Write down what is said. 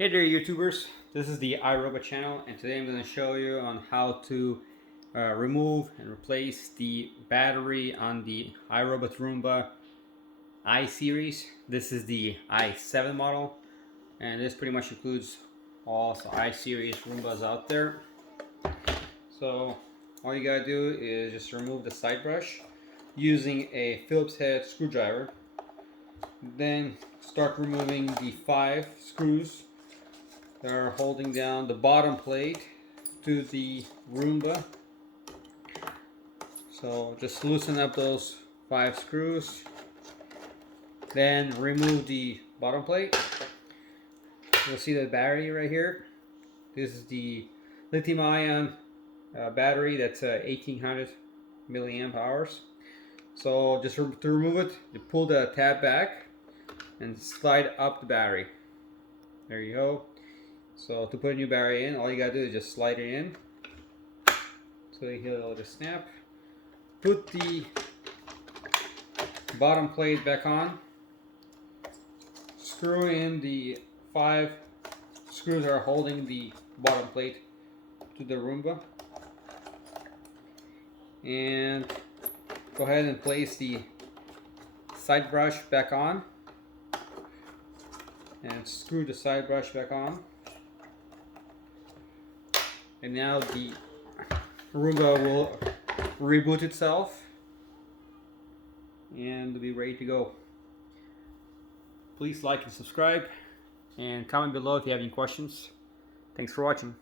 Hey there YouTubers, this is the iRobot channel, and today I'm going to show you on how to remove and replace the battery on the iRobot Roomba iSeries. This is the i7 model, and this pretty much includes all the iSeries Roombas out there. So all you gotta do is just remove the side brush using a Phillips head screwdriver. Then start removing the 5 screws that are holding down the bottom plate to the Roomba. So just loosen up those 5 screws. Then remove the bottom plate. You'll see the battery right here. This is the lithium-ion battery that's 1800 milliamp hours. So just to remove it, you pull the tab back and slide up the battery. There you go. So to put a new battery in, all you gotta do is just slide it in. So he'll just snap. Put the bottom plate back on. Screw in the 5 screws that are holding the bottom plate to the Roomba. And go ahead and place the side brush back on. And screw the side brush back on. And now the Roomba will reboot itself and be ready to go. Please like and subscribe and comment below if you have any questions. Thanks for watching.